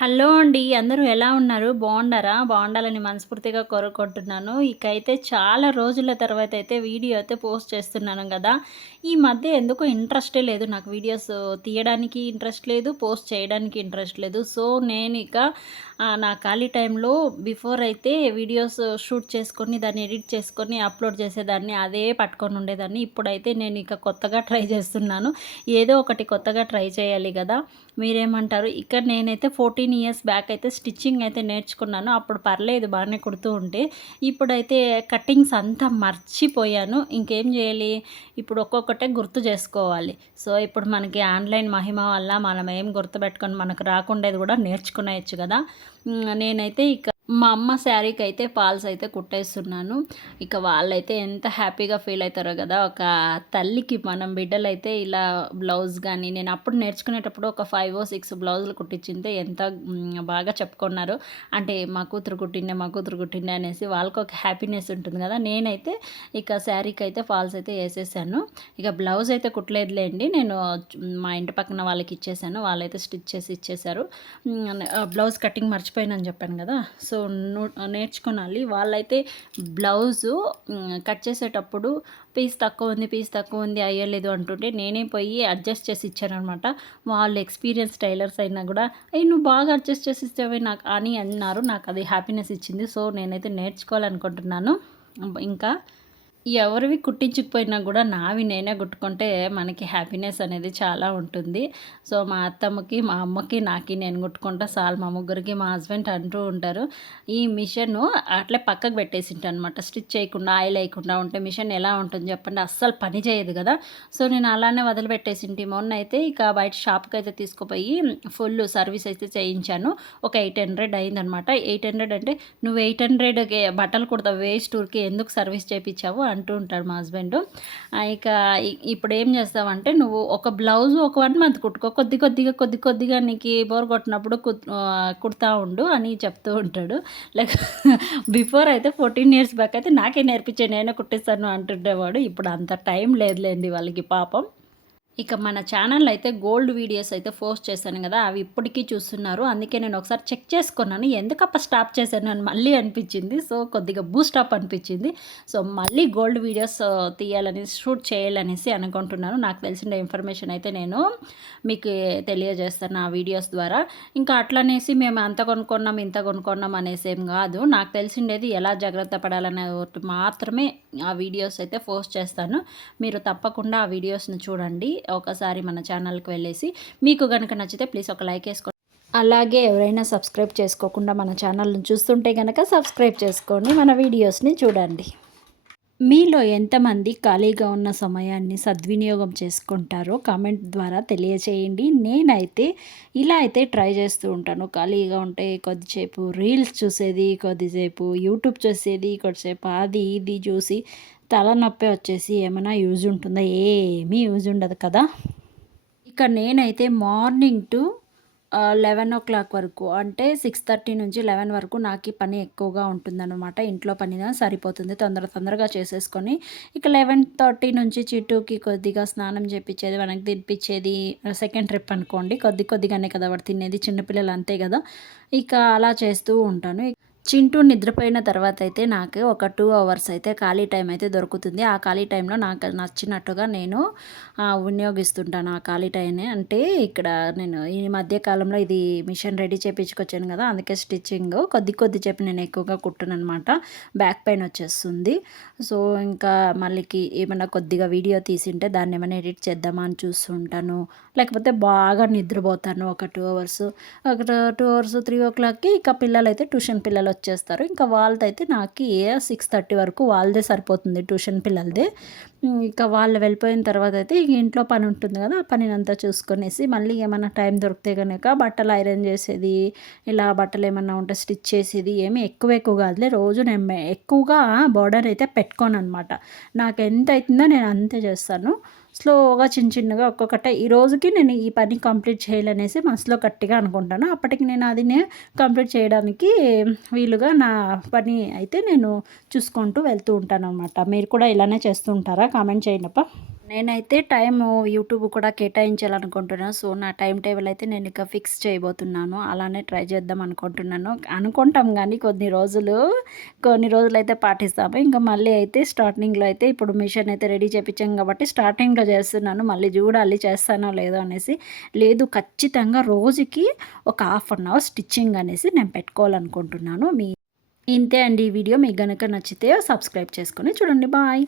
Hello అండి అందరూ ఎలా ఉన్నారు? బాగున్నారా? బాగుండాలని మనస్ఫూర్తిగా కోరుకుంటున్నాను. ఇకైతే చాలా రోజుల తర్వాత అయితే వీడియో అయితే పోస్ట్ చేస్తున్నాను కదా. ఈ మధ్య ఎందుకో ఇంట్రెస్టే లేదు నాకు. వీడియోస్ తీయడానికి ఇంట్రెస్ట్ లేదు పోస్ట్ చేయడానికి ఇంట్రెస్ట్ లేదు. సో నేను ఇక నా ఖాళీ టైంలో బిఫోర్ అయితే వీడియోస్ షూట్ చేసుకొని దాన్ని ఎడిట్ చేసుకొని అప్లోడ్ చేసేదాన్ని అదే పట్టుకొని ఉండేదాన్ని. ఇప్పుడైతే నేను ఇక కొత్తగా ట్రై చేస్తున్నాను. ఏదో ఒకటి కొత్తగా ట్రై చేయాలి కదా. మీరేమంటారు? ఇక్కడ నేనైతే ఫోర్టీన్ ఇయర్స్ బ్యాక్ అయితే స్టిచ్చింగ్ అయితే నేర్చుకున్నాను. అప్పుడు పర్లేదు బాగానే కుడుతూ ఉంటే. ఇప్పుడైతే కటింగ్స్ అంతా మర్చిపోయాను. ఇంకేం చేయాలి? ఇప్పుడు ఒక్కొక్కటే గుర్తు చేసుకోవాలి. సో ఇప్పుడు మనకి ఆన్లైన్ మహిమ వల్ల మనం ఏం గుర్తుపెట్టుకొని మనకు రాకుండేది కూడా నేర్చుకునేయచ్చు కదా. నేనైతే ఇక మా అమ్మ శారీకి అయితే పాల్స్ అయితే కుట్టేస్తున్నాను. ఇక వాళ్ళైతే ఎంత హ్యాపీగా ఫీల్ అవుతారో కదా ఒక తల్లికి మనం బిడ్డలైతే ఇలా బ్లౌజ్ కానీ నేను అప్పుడు నేర్చుకునేటప్పుడు ఒక ఫైవ్ ఓ సిక్స్ బ్లౌజులు కుట్టించింటే ఎంత బాగా చెప్పుకున్నారు. అంటే మా కూతురు కుట్టిండే మా కూతురు కుట్టిండే అనేసి వాళ్ళకి ఒక హ్యాపీనెస్ ఉంటుంది కదా. నేనైతే ఇక శారీకి అయితే ఫాల్స్ అయితే వేసేసాను. ఇక బ్లౌజ్ అయితే కుట్టలేదులేండి నేను మా ఇంటి పక్కన వాళ్ళకి ఇచ్చేసాను. వాళ్ళైతే స్టిచ్ చేసి ఇచ్చేసారు బ్లౌజ్ కటింగ్ మర్చిపోయినని చెప్పాను కదా. సో నేర్చుకోనాలి. వాళ్ళైతే బ్లౌజు కట్ చేసేటప్పుడు పీస్ తక్కువ ఉంది పీస్ తక్కువ ఉంది అయ్యలేదు అంటుంటే నేనే పోయి అడ్జస్ట్ చేసి ఇచ్చానమాట వాళ్ళు ఎక్స్పీరియన్స్ టైలర్స్ అయినా కూడా అయ్యి నువ్వు బాగా అడ్జస్ట్ చేసి ఇస్తావే నాకు అని అన్నారు. నాకు అది హ్యాపీనెస్ ఇచ్చింది. సో నేనైతే నేర్చుకోవాలనుకుంటున్నాను. ఇంకా ఎవరివి కుట్టించకపోయినా కూడా నావి నేనే కుట్టుకుంటే మనకి హ్యాపీనెస్ అనేది చాలా ఉంటుంది. సో మా అత్తమ్మకి మా అమ్మకి నాకి నేను కుట్టుకుంటా సాల్ మా ముగ్గురికి మా హస్బెండ్ అంటూ ఉంటారు. ఈ మిషన్ అట్లే పక్కకు పెట్టేసింట అనమాట స్టిచ్ చేయకుండా ఆయిల్ వేయకుండా ఉంటే మిషన్ ఎలా ఉంటుంది చెప్పండి? అస్సలు పని చేయదు కదా. సో నేను అలానే వదిలిపెట్టేసింటి. మొన్న అయితే ఇక బయట షాప్కి అయితే తీసుకుపోయి ఫుల్ సర్వీస్ అయితే చేయించాను. ఒక ఎయిట్ హండ్రెడ్ అయిందనమాట. ఎయిట్ హండ్రెడ్ అంటే నువ్వు ఎయిట్ హండ్రెడ్ బట్టలు కుడతావు వేస్ట్ ఊరికి ఎందుకు సర్వీస్ చేయించావు అంటూ ఉంటాడు మా హస్బెండ్. ఇక ఇప్పుడు ఏం చేస్తావంటే నువ్వు ఒక బ్లౌజ్ ఒక వన్ మంత్ కుట్టుకో. కొద్ది కొద్దిగా కొద్ది కొద్దిగా నీకు బోర్ కొట్టినప్పుడు కుడతా ఉండు అని చెప్తూ ఉంటాడు. లైక్ బిఫోర్ అయితే ఫోర్టీన్ ఇయర్స్ బ్యాక్ అయితే నాకే నేర్పించే నేనే కుట్టిస్తాను అంటుండేవాడు. ఇప్పుడు అంత టైం లేదులేండి వాళ్ళకి పాపం. ఇక మన ఛానల్ అయితే గోల్డ్ వీడియోస్ అయితే పోస్ట్ చేశాను కదా అవి ఇప్పటికీ చూస్తున్నారు. అందుకే నేను ఒకసారి చెక్ చేసుకున్నాను. ఎందుకప్ప స్టాప్ చేశాను అని మళ్ళీ అనిపించింది. సో కొద్దిగా బూస్టాప్ అనిపించింది. సో మళ్ళీ గోల్డ్ వీడియోస్ తీయాలని షూట్ చేయాలనేసి అనుకుంటున్నాను. నాకు తెలిసిన ఇన్ఫర్మేషన్ అయితే నేను మీకు తెలియజేస్తాను ఆ వీడియోస్ ద్వారా. ఇంకా అట్లనేసి మేము అంత కొనుక్కున్నాం ఇంత కొనుక్కున్నాం అనేసి ఏం కాదు. నాకు తెలిసిండేది ఎలా జాగ్రత్త పడాలనే మాత్రమే ఆ వీడియోస్ అయితే పోస్ట్ చేస్తాను. మీరు తప్పకుండా ఆ వీడియోస్ని చూడండి. ఒకసారి మన ఛానల్కి వెళ్ళేసి మీకు కనుక నచ్చితే ప్లీజ్ ఒక లైక్ వేసుకోండి. అలాగే ఎవరైనా సబ్స్క్రైబ్ చేసుకోకుండా మన ఛానల్ని చూస్తుంటే కనుక సబ్స్క్రైబ్ చేసుకొని మన వీడియోస్ని చూడండి. మీలో ఎంతమంది ఖాళీగా ఉన్న సమయాన్ని సద్వినియోగం చేసుకుంటారో కామెంట్ ద్వారా తెలియచేయండి. నేనైతే ఇలా అయితే ట్రై చేస్తూ ఉంటాను. ఖాళీగా ఉంటే కొద్దిసేపు రీల్స్ చూసేది కొద్దిసేపు యూట్యూబ్ చూసేది కొద్దిసేపు అది ఇది చూసి తలనొప్పి వచ్చేసి ఏమైనా యూజ్ ఉంటుందా? ఏమీ యూజ్ ఉండదు కదా. ఇక నేనైతే morning to eleven o'clock వరకు అంటే సిక్స్ థర్టీ నుంచి లెవెన్ వరకు నాకు పని ఎక్కువగా ఉంటుందన్నమాట. ఇంట్లో పని సరిపోతుంది. తొందర తొందరగా చేసేసుకొని ఇక లెవెన్ థర్టీ నుంచి చిట్టుకి కొద్దిగా స్నానం చేపించేది వెనక్కి తినిపించేది సెకండ్ ట్రిప్ అనుకోండి. కొద్ది కొద్దిగానే కదా వాడు తినేది. చిన్నపిల్లలు అంతే కదా. ఇక అలా చేస్తూ ఉంటాను. చింటూ నిద్రపోయిన తర్వాత అయితే నాకు ఒక టూ అవర్స్ అయితే ఖాళీ టైం అయితే దొరుకుతుంది. ఆ ఖాళీ టైంలో నాకు నచ్చినట్టుగా నేను వినియోగిస్తుంటాను ఆ ఖాళీ టైంని అంటే ఇక్కడ నేను ఈ మధ్య కాలంలో ఇది మిషన్ రెడీ చేయించుకొచ్చాను కదా అందుకే స్టిచ్చింగ్ కొద్ది కొద్ది చెప్పి నేను ఎక్కువగా కుట్టను అనమాట బ్యాక్ పెయిన్ వచ్చేస్తుంది. సో ఇంకా మళ్ళీకి ఏమైనా కొద్దిగా వీడియో తీసింటే దాన్ని ఏమైనా ఎడిట్ చేద్దామా అని చూస్తుంటాను. లేకపోతే బాగా నిద్రపోతాను ఒక టూ అవర్స్. ఒక టూ అవర్స్ త్రీ ఓ క్లాక్కి ఇక పిల్లలు అయితే ట్యూషన్ పిల్లలు వచ్చేస్తారు. ఇంకా వాళ్ళదైతే నాకు ఏ సిక్స్ థర్టీ వరకు వాళ్ళదే సరిపోతుంది ట్యూషన్ పిల్లలదే. ఇంకా వాళ్ళు వెళ్ళిపోయిన తర్వాత అయితే ఇంట్లో పని ఉంటుంది కదా ఆ పనిని అంతా చూసుకునేసి మళ్ళీ ఏమైనా టైం దొరికితే కనుక బట్టలు ఐరన్ చేసేది ఇలా బట్టలు ఏమన్నా ఉంటే స్టిచ్ చేసేది ఏమి ఎక్కువ ఎక్కువ కాదులే. రోజు నేను ఎక్కువగా బోర్డర్ అయితే పెట్టుకోను అనమాట నాకు ఎంత అవుతుందో నేను అంతే చేస్తాను. స్లోగా చిన్న చిన్నగా ఒక్కొక్కటే. ఈ రోజుకి నేను ఈ పని కంప్లీట్ చేయాలనేసి మనసులో గట్టిగా అనుకుంటాను. అప్పటికి నేను అది కంప్లీట్ చేయడానికి వీలుగా నా పని అయితే నేను చూసుకుంటూ వెళ్తూ ఉంటాను అనమాట మీరు కూడా ఇలానే చేస్తూ ఉంటారా? కామెంట్ చేయనప్ప నేనైతే టైం యూట్యూబ్ కూడా కేటాయించాలనుకుంటున్నాను సో నా టైం టేబుల్ అయితే నేను ఇక ఫిక్స్ చేయబోతున్నాను. అలానే ట్రై చేద్దాం అనుకుంటున్నాను. అనుకుంటాం కానీ కొన్ని రోజులు కొన్ని రోజులు అయితే పాటిస్తాము. ఇంకా మళ్ళీ అయితే స్టార్టింగ్లో అయితే ఇప్పుడు మిషన్ అయితే రెడీ చేయించాం కాబట్టి స్టార్టింగ్లో చేస్తున్నాను. మళ్ళీ చూడాలి చేస్తానో లేదో అనేసి. లేదు ఖచ్చితంగా రోజుకి ఒక హాఫ్ అన్ అవర్ స్టిచ్చింగ్ అనేసి నేను పెట్టుకోవాలనుకుంటున్నాను. మీ ఇంతే అండి ఈ వీడియో. మీకు కనుక నచ్చితే సబ్స్క్రైబ్ చేసుకొని చూడండి. బాయ్.